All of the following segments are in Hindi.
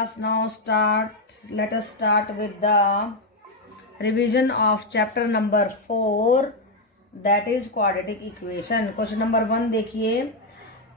class. Now let us start with the revision of chapter number 4, that is quadratic equation. Question number 1 देखिए,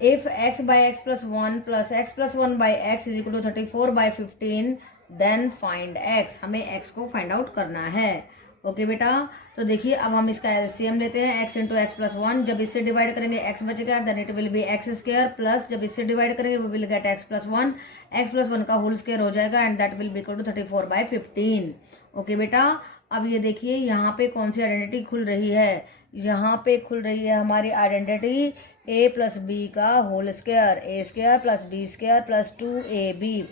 if x by x plus 1 plus x plus 1 by x is equal to 34 by 15, then find x. हमें x को फाइंड आउट करना है. ओके बेटा, तो देखिए अब हम इसका एलसीएम लेते हैं. x इंटू एक्स प्लस 1, जब इससे डिवाइड करेंगे x बचेगा, then it will be x square, plus जब इससे डिवाइड करेंगे we will get x plus 1 का होल स्क्वायर हो जाएगा and that will be equal to 34 by 15. Okay बेटा, अब ये देखिए यहाँ पे कौन सी आइडेंटिटी खुल रही है. यहाँ पे खुल रही है हमारी आइडेंटिटी a प्लस बी का whole square, a square plus b square plus 2ab.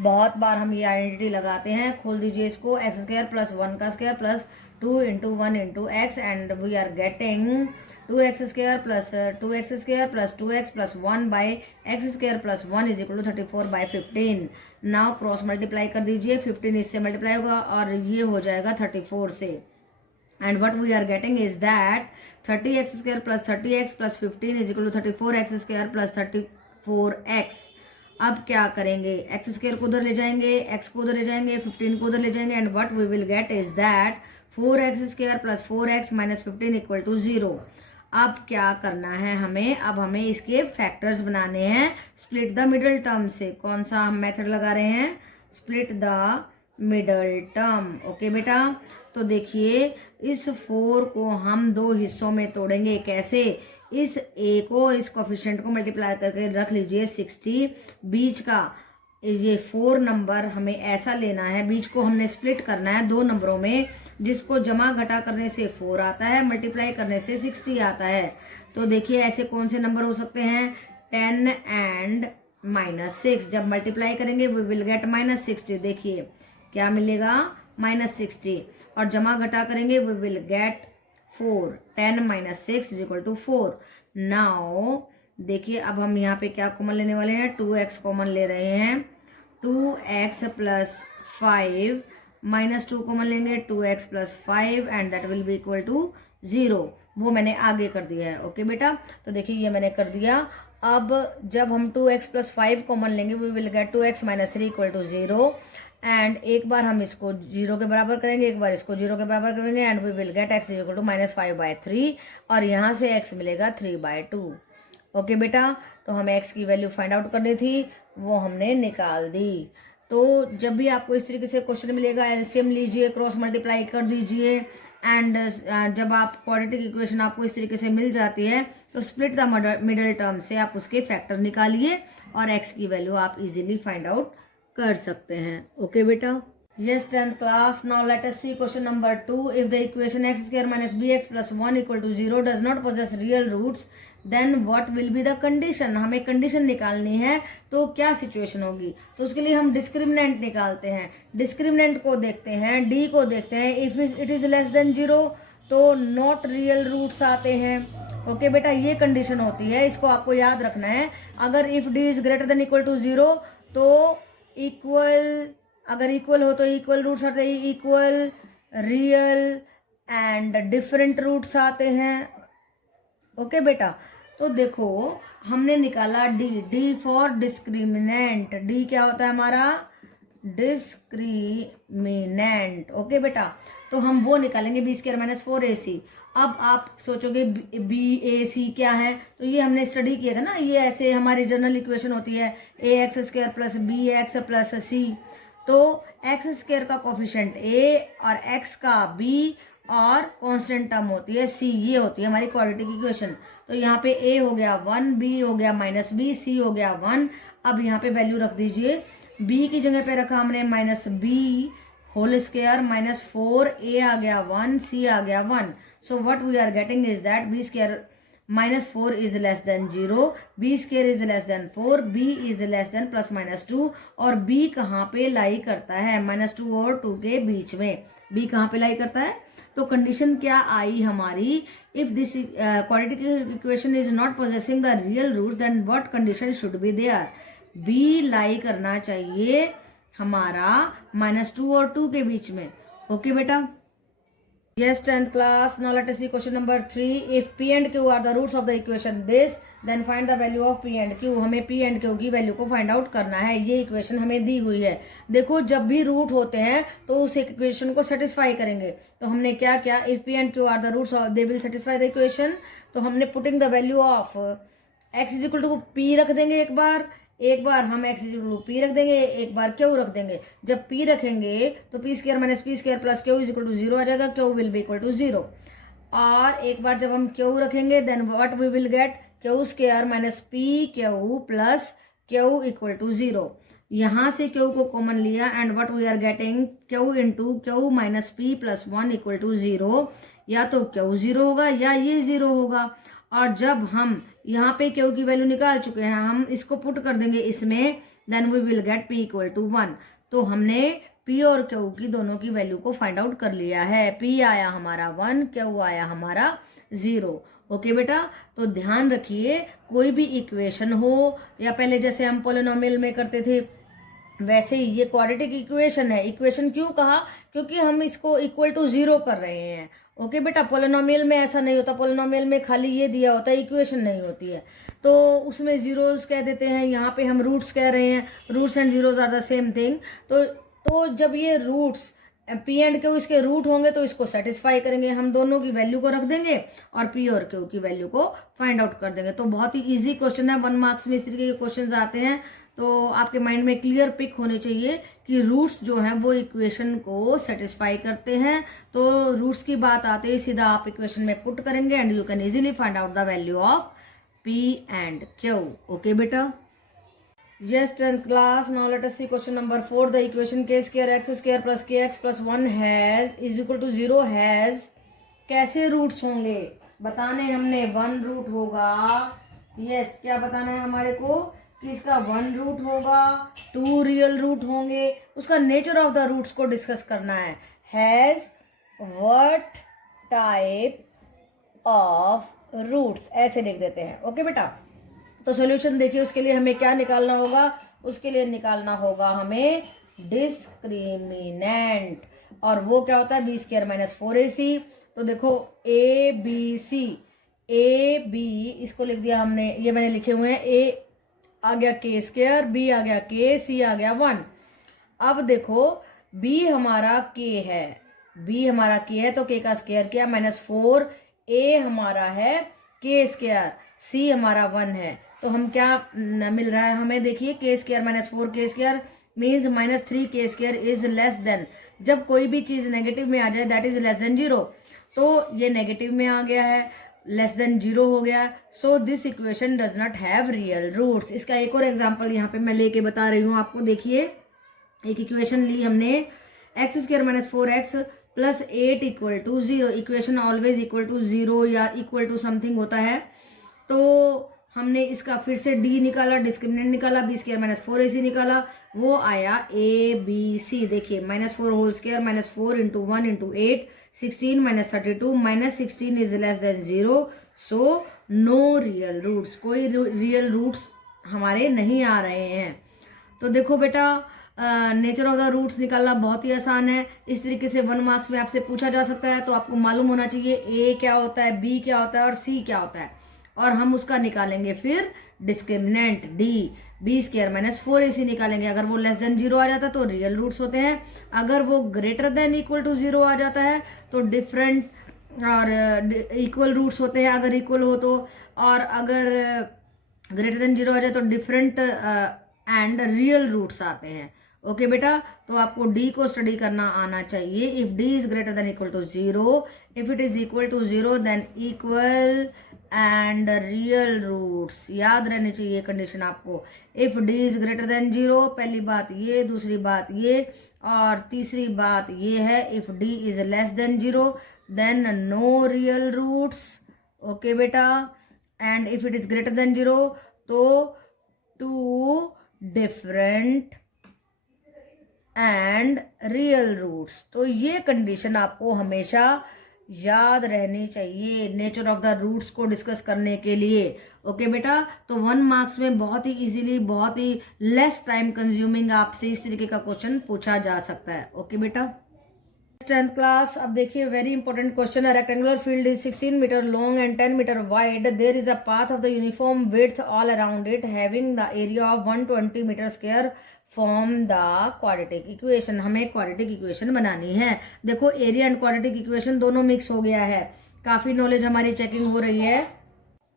बहुत बार हम ये आइडेंटिटी लगाते हैं. खोल दीजिए इसको, एक्स स्क्वायर प्लस 1 का square plus 2 into 1 into x and we are getting 2x square plus 2x square plus 2x plus 1 by x square plus 1 is equal to 34 by 15. Now cross multiply कर दीजिए, 15 इससे मल्टीप्लाई होगा और ये हो जाएगा 34 से. And what we are getting is that 30x square plus 30x plus 15 is equal to 34x square plus 34x. अब क्या करेंगे, x स्क्वायर को उधर ले जाएंगे, x को उधर ले जाएंगे, 15 को उधर ले जाएंगे and what we will get is that 4x square plus 4x minus 15 equal to 0. अब क्या करना है हमें, अब हमें इसके फैक्टर्स बनाने हैं स्प्लिट द मिडल टर्म से. कौन सा हम मेथड लगा रहे हैं, split the middle term. Okay बेटा, तो देखिए इस 4 को हम दो हिस्सों में तोड़ेंगे. कैसे, इस a को इस कोफिशिएंट को मल्टीप्लाई करके रख लीजिए 60. बीच का ये 4 नंबर हमें ऐसा लेना है, बीच को हमने स्प्लिट करना है दो नंबरों में, जिसको जमा घटा करने से 4 आता है, मल्टीप्लाई करने से 60 आता है. तो देखिए ऐसे कौन से नंबर हो सकते हैं, 10 एंड -6. जब मल्टीप्लाई करेंगे वी विल गेट -60. देखिए क्या मिलेगा, -60. और जमा घटा करेंगे we will get 4. 10 - 6 is equal to 4. Now देखिए अब हम यहाँ पे क्या कॉमन लेने वाले हैं, 2x कॉमन ले रहे हैं. 2x प्लस 5 -2 कॉमन लेंगे, 2x plus 5 and that will be equal to 0. वो मैंने आगे कर दिया है. ओके बेटा, तो देखिए ये मैंने कर दिया. अब जब हम 2x प्लस 5 कॉमन लेंगे we will get 2x - 3 equal to 0. And एक बार हम इसको 0 के बराबर करेंगे, एक बार इसको 0 के बराबर करेंगे and we will get x equal to -5/3 और यहाँ से x मिलेगा 3/2. ओके बेटा, तो हमें x की वैल्यू फाइंड आउट करनी थी, वो हमने निकाल दी. तो जब भी आपको इस तरीके से क्वेश्चन मिलेगा एलसीएम लीजिए, क्रॉस मल्टीप्लाई कर दीजिए एंड जब आप क्वाड्रेटिक इक्वेशन आपको इस तरीके से मिल जाती है तो स्प्लिट द मिडल टर्म से आप उसके फैक्टर निकालिए और x की वैल्यू आप इजीली फाइंड आउट कर सकते हैं. ओके बेटा, yes 10th class. Now let us see question number 2. If the equation x square minus bx plus 1 equal to 0 does not possess real roots, then what will be the condition. हमें कंडीशन निकालनी है, तो क्या सिचुएशन होगी. तो उसके लिए हम डिस्क्रिमिनेंट निकालते हैं. डिस्क्रिमिनेंट को देखते हैं, d को देखते हैं. If it is less than 0 तो नॉट रियल रूट्स आते हैं. ओके बेटा, ये कंडीशन होती है, इसको आपको याद रखना है. अगर if d is greater than equal to 0 तो इक्वल, अगर इक्वल हो तो इक्वल रूट्स आते हैं, equal, real and different roots आते हैं. ओके बेटा, तो देखो हमने निकाला डी फॉर डिस्क्रिमिनेंट. डी क्या होता है हमारा, डिस्क्रिमिनेंट. ओके बेटा, तो हम वो निकालेंगे बी स्क्वायर माइनस 4ac. अब आप सोचोगे बी ए सी क्या है, तो ये हमने स्टडी किया था ना, ये ऐसे हमारी जनरल इक्वेशन होती है ax square plus b x plus c. तो एक्स स्क्वायर का कोफिशिएंट a और x का b और कांस्टेंट टर्म होती है c, ये होती है हमारी क्वाड्रेटिक इक्वेशन. तो यहाँ पे a हो गया 1, b हो गया -b, c हो गया 1. अब यहाँ पे वैल्यू रख दीजिए, b की जगह पे रखा हमने -b होल स्क्वायर -4, a आ गया 1, c आ गया 1. So what we are getting is that b square -4 is less than 0, b square is less than 4, b is less than +-2. और b कहाँ पे लाई करता है, -2 और 2 के बीच में. b कहाँ पे लाई करता है, तो कंडीशन क्या आई हमारी, if this quadratic equation is not possessing the real roots then what condition should be there. b lie करना चाहिए हमारा -2 और 2 के बीच में. ओके बेटा, Yes, 10th class. Now let us see question number 3. If P and Q are the roots of the equation this, then find the value of P and Q. हमें P and Q की वैल्यू को फाइंड आउट करना है. ये इक्वेशन हमें दी हुई है. देखो जब भी रूट होते हैं तो उस इक्वेशन को सेटिस्फाई करेंगे. तो हमने क्या किया, if P and Q are the roots of, they will satisfy the equation. तो हमने putting the value of x is equal to P रख देंगे एक बार हम x is equal to P रख देंगे, एक बार Q रख देंगे. जब P रखेंगे तो P square minus P square plus Q is equal to 0 आ जाएगा. Q will be equal to 0. और एक बार जब हम Q रखेंगे then what we will get, Q square minus P Q plus Q equal to 0. यहाँ से Q को कॉमन लिया and what we are getting, Q into Q minus P plus 1 equal to 0. या तो Q 0 होगा या ये 0 होगा. और जब हम यहाँ पे Q की वैल्यू निकाल चुके हैं, हम इसको पुट कर देंगे इसमें, then we will get P equal to 1. तो हमने P और Q की दोनों की वैल्यू को फाइंड आउट कर लिया है. P आया हमारा 1, Q आया हमारा 0. ओके बेटा, तो ध्यान रखिए कोई भी इक्वेशन हो या पहले जैसे हम पोलिनोमियल में करते थे वैसे ही ये क्वाड्रेटिक इक्वेशन है. इक्वेशन क्यों कहा, क्योंकि हम इसको इक्वल टू 0 कर रहे हैं. ओके बेटा, पोलिनोमियल में ऐसा नहीं होता. पोलिनोमियल में खाली ये दिया होता है, इक्वेशन नहीं होती है, तो उसमें जीरोस कह देते हैं. यहाँ पे हम रूट्स कह रहे हैं. Roots and zeros are the same thing. तो जब ये रूट्स P एंड Q इसके रूट होंगे तो इसको सेटिस्फाई करेंगे. हम दोनों की वैल्यू को रख देंगे और P और Q की वैल्यू को फाइंड आउट कर देंगे. तो बहुत ही इजी क्वेश्चन है. 1 मार्क्स में इस तरीके के क्वेश्चन आते हैं. तो आपके माइंड में क्लियर पिक होनी चाहिए कि रूट्स जो हैं वो इक्वेशन को सेटिस्फाई करते हैं. तो रूट्स की बात आते ही सीधा आप इक्वेशन में पुट करेंगे and you can easily find out the value of P and Q. Okay बेटा. Yes, 10th class. Now let us see question number 4. The equation k square x square plus kx plus 1 has is equal to 0 has कैसे रूट्स होंगे बताने हमने. 1 रूट होगा. Yes, क्या बताना है हमारे को कि इसका 1 रूट होगा, 2 रियल रूट होंगे. उसका नेचर ऑफ द रूट्स को डिस्कस करना है. Has what type of roots, ऐसे लिख देते हैं. ओके बेटा, तो सॉल्यूशन देखिए. उसके लिए हमें क्या निकालना होगा, उसके लिए निकालना होगा हमें डिस्क्रिमिनेंट. और वो क्या होता है, बी स्क्वायर माइनस 4ac. तो देखो ए बी इसको लिख दिया हमने, ये मैंने लिखे हुए हैं. ए आ गया के स्क्वायर, बी आ गया के, सी आ गया 1. अब देखो बी हमारा के है, तो के का स्क्वायर किया माइनस 4. ए हमारा है के स्क्वायर, सी हमारा 1 है. तो हम क्या मिल रहा है हमें, देखिए के स्क्वायर माइनस 4 के स्क्वायर मीन्स माइनस 3 के स्क्वायर इज लेस देन. जब कोई भी चीज नेगेटिव में आ जाए दैट इज लेस देन 0. तो ये नेगेटिव में आ गया है, लेस देन 0 हो गया. So this equation does not have real roots. इसका एक और एग्जांपल यहाँ पे मैं लेके बता रही हूँ आपको. देखिए एक इक्वेशन ली हमने, x square minus 4x plus 8 equal to 0. Equation always equal to 0 या इक्वल टू समथिंग होता है. तो हमने इसका फिर से डी निकाला, डिस्क्रिमिनेंट निकाला, बी स्क्वायर माइनस 4ac निकाला, वो आया ABC. देखिए minus 4 whole square minus 4 into 1 into 8 16 minus 32 minus 16 is less than 0. So no real roots, कोई रियल रूट्स हमारे नहीं आ रहे हैं. तो देखो बेटा नेचर ऑफ द रूट्स निकालना बहुत ही आसान है. इस तरीके से 1 मार्क्स में आपसे पूछा जा सकता है. तो आपको मालूम होना चाहिए ए क्या होता है, बी क्या होता है और सी क्या होता है. और हम उसका निकालेंगे फिर discriminant D. B square minus 4ac निकालेंगे. अगर वो लेस देन 0 आ जाता है तो रियल रूट्स होते हैं. अगर वो ग्रेटर देन इक्वल टू 0 आ जाता है तो डिफरेंट और इक्वल रूट्स होते हैं अगर इक्वल हो तो. और अगर ग्रेटर देन 0 आ जाए तो डिफरेंट एंड रियल रूट्स आते हैं. ओके बेटा, तो आपको डी को स्टडी करना आना चाहिए. If D is greater than equal to 0, if it is equal to 0 then equal and real roots. याद रहनी चाहिए कंडीशन आपको. If D is greater than 0, पहली बात ये, दूसरी बात ये और तीसरी बात ये है, if D is less than 0 then no real roots. Okay बेटा, and if it is greater than 0 तो 2 डिफरेंट एंड रियल रूट्स. तो ये कंडीशन आपको हमेशा याद रहनी चाहिए नेचर ऑफ द रूट्स को डिस्कस करने के लिए. ओके बेटा, तो 1 मार्क्स में बहुत ही इजीली, बहुत ही लेस टाइम कंज्यूमिंग आपसे इस तरीके का क्वेश्चन पूछा जा सकता है. ओके बेटा. 10th क्लास, अब देखिए वेरी इंपॉर्टेंट क्वेश्चन है। Rectangular field is 16 meter long and 10 meter wide. There is a path of the uniform width all around it having the area of 120 meter square. Form the quadratic equation. हमें क्वाड्रेटिक इक्वेशन बनानी है। देखो एरिया एंड क्वाड्रेटिक इक्वेशन दोनों मिक्स हो गया है, काफी नॉलेज हमारी चेकिंग हो रही है।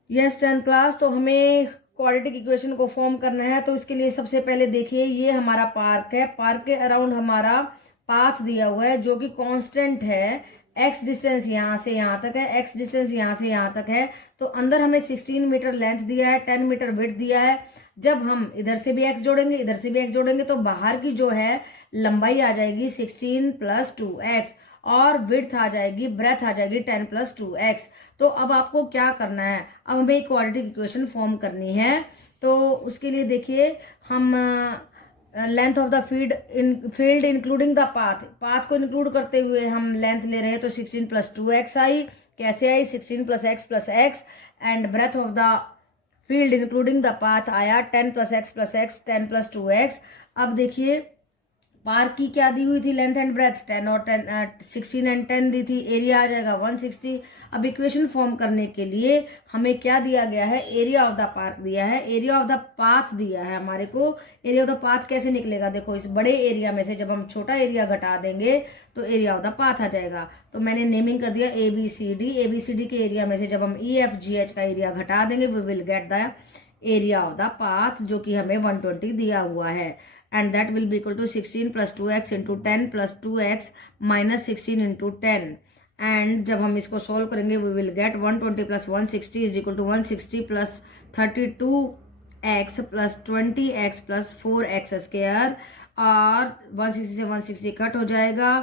यस 10th क्लास, तो हमें क्वाड्रेटिक इक्वेशन को फॉर्म करना है। तो इसके लिए सबसे पहले देखिए ये हमारा पार्क है, पार्क के अराउंड हमारा पाथ दिया हुआ है जो कि कांस्टेंट है। एक्स डिस्टेंस यहाँ से यहाँ तक है, एक्स डिस्टेंस यहाँ से यहाँ तक है। तो अंदर हमें 16 मीटर लेंथ दिया है, 10 मीटर विड्थ दिया है। जब हम इधर से भी एक्स जोड़ेंगे, इधर से भी एक्स जोड़ेंगे, तो बाहर की जो है लंबाई आ जाएगी 16 + 2x और विड्थ आ जाएगी, ब्रेथ आ जाएगी 10 + 2x। तो अब आपको क्या करना है, अब हमें एक क्वाड्रेटिक इक्वेशन फॉर्म करनी है। तो उसके लिए देखिए हम length of the field including the path को इंक्लूड करते हुए हम लेंथ ले रहे हैं। तो 16 + 2x आई। कैसे आई? 16 + x + x। And breadth of the field including the path आया 10 + x + x, 10 + 2x। अब देखिए पार्क की क्या दी हुई थी, लेंथ एंड ब्रेथ 10 और 10, 16 एंड 10 दी थी। एरिया आ जाएगा 160। अब इक्वेशन फॉर्म करने के लिए हमें क्या दिया गया है, एरिया ऑफ द पार्क दिया है, एरिया ऑफ द पाथ दिया है हमारे को। एरिया ऑफ द पाथ कैसे निकलेगा, देखो इस बड़े एरिया में से जब हम छोटा एरिया घटा देंगे तो एरिया ऑफ द पाथ आ जाएगा। तो मैंने नेमिंग कर दिया ABCD। ABCD के एरिया में से जब हम EFGH का एरिया घटा देंगे we will get the area of the path, जो कि हमें 120 दिया हुआ है। And that will be equal to 16 + 2x into 10 + 2x minus 16 into 10। And जब हम इसको सोल्व करेंगे we will get 120 + 160 is equal to 160 + 32x + 20x + 4x square. और 160 से 160 कट हो जाएगा।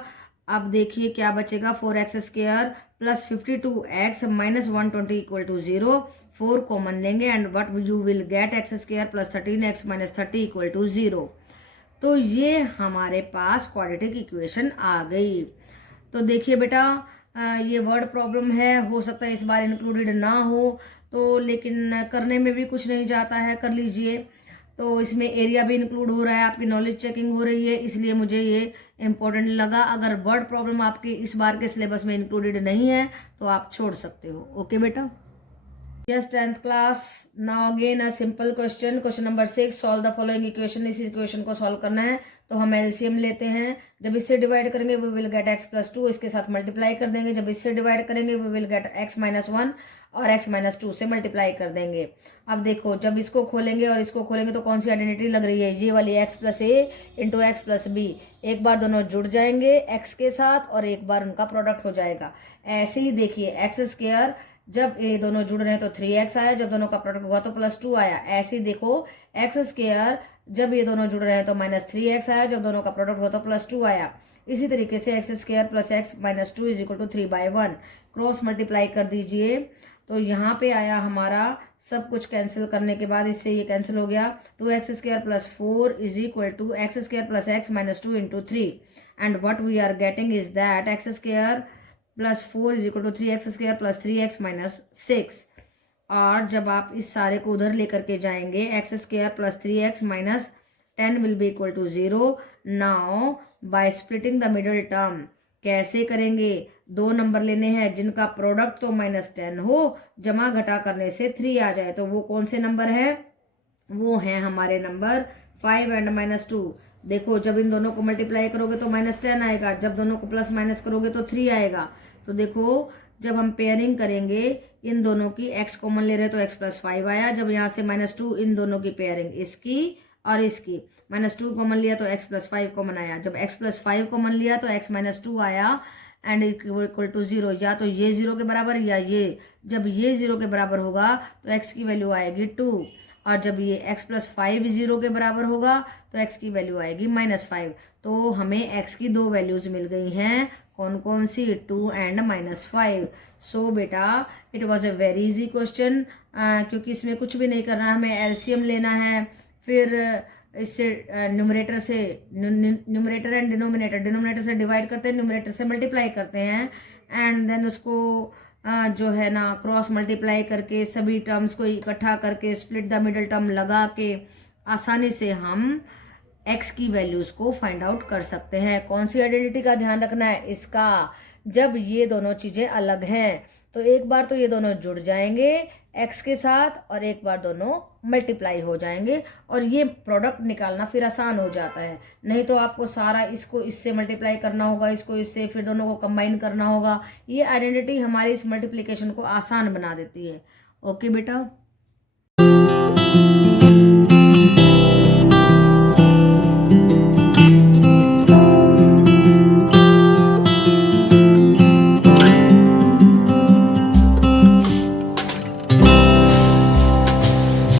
अब देखिए क्या बचेगा, 4x स्क्वायर + 52x - 120 = 0। 4 कॉमन लेंगे and what you will get x square + 13x - 30 = 0। तो ये हमारे पास क्वाड्रेटिक इक्वेशन आ गई। तो देखिए बेटा ये वर्ड प्रॉब्लम है, हो सकता है इस बार इंक्लूडेड ना हो तो, लेकिन करने में भी कुछ नहीं जाता है, कर लीजिए। तो इसमें एरिया भी इंक्लूड हो रहा है, आपकी नॉलेज चेकिंग हो रही है, इसलिए मुझे ये इम्पोर्टेंट लगा। अगर वर्ड प्रॉब्लम आपकी इस बार के सिलेबस में इंक्लूडेड नहीं है तो आप छोड़ सकते हो। ओके बेटा। Yes 10th class, now again a simple question number 6। solve the following equation। इस इक्वेशन को सॉल्व करना है तो हम LCM लेते हैं। जब इससे डिवाइड करेंगे we will get x + 2, इसके साथ मल्टीप्लाई कर देंगे। जब इससे डिवाइड करेंगे we will get x - 1 और x - 2 से मल्टीप्लाई कर देंगे। अब देखो जब इसको खोलेंगे और इसको खोलेंगे तो कौन सी आइडेंटिटी लग रही है, ये वाली x + a × x + b। एक बार दोनों जुड़ जाएंगे x के साथ और एक बार उनका प्रोडक्ट हो जाएगा। ऐसे ही देखिए x² जब ये दोनों जुड़ रहे हैं तो 3x आया, जब दोनों का प्रोडक्ट हुआ तो +2 आया। ऐसे ही देखो x² जब ये दोनों जुड़ रहे हैं तो -3x आया, जब दोनों का प्रोडक्ट हुआ तो +2 आया। इसी तरीके से x² + x - 2 = 3/1। क्रॉस मल्टीप्लाई कर दीजिए तो यहाँ पे आया हमारा, सब कुछ कैंसिल करने के बाद इससे ये कैंसिल हो गया। 2x² + 4 = x² + x - 2 × 3। And what we are getting is that x² + 4 = 3x² + 3x - 6। और जब आप इस सारे को उधर लेकर के जाएंगे x² + 3x - 10 will be equal to 0। Now by splitting the middle term कैसे करेंगे, 2 नंबर लेने हैं जिनका प्रोडक्ट तो -10 हो, जमा घटा करने से 3 आ जाए। तो वो कौन से नंबर है, वो है हमारे नंबर 5 एंड -2। देखो जब इन दोनों को मल्टीप्लाई करोगे तो -10 आएगा, जब दोनों को प्लस माइनस करोगे तो 3 आएगा। तो देखो जब हम पेयरिंग करेंगे इन दोनों की, x कॉमन ले रहे तो x + 5 आया। जब यहाँ से -2 इन दोनों की पेयरिंग, इसकी और इसकी, -2 कॉमन लिया तो x + 5 कॉमन आया। जब x + 5 कॉमन लिया तो x - 2 आया एंड इक्वल टू 0। या तो ये 0 के बराबर या ये। जब ये 0 के बराबर होगा तो x की वैल्यू आएगी 2, और जब ये x + 5 0 के बराबर होगा तो x की वैल्यू आएगी -5। तो हमें x की 2 वैल्यूज मिल गई हैं, कौन कौन सी, 2 एंड -5। सो बेटा it was a very easy question, क्योंकि इसमें कुछ भी नहीं करना है, हमें LCM लेना है। फिर इससे न्यूमरेटर एंड डिनोमिनेटर से डिवाइड करते हैं, न्यूमरेटर से मल्टीप्लाई करते हैं, एंड देन उसको जो है ना क्रॉस मल्टीप्लाई करके सभी टर्म्स को इकट्ठा करके स्प्लिट द मिडल टर्म लगा के आसानी से हम x की वैल्यूज को फाइंड आउट कर सकते हैं। कौन सी आइडेंटिटी का ध्यान रखना है? इसका, जब ये दोनों चीजें अलग हैं तो एक बार तो ये दोनों जुड़ जाएंगे x के साथ और एक बार दोनों मल्टीप्लाई हो जाएंगे और ये प्रोडक्ट निकालना फिर आसान हो जाता है। नहीं तो आपको सारा इसको इससे मल्टीप्लाई करना होगा, इसको इससे, फिर दोनों को कंबाइन करना होगा। ये आइडेंटिटी हमारी इस मल्टीप्लिकेशन को आसान बना देती है। ओके बेटा।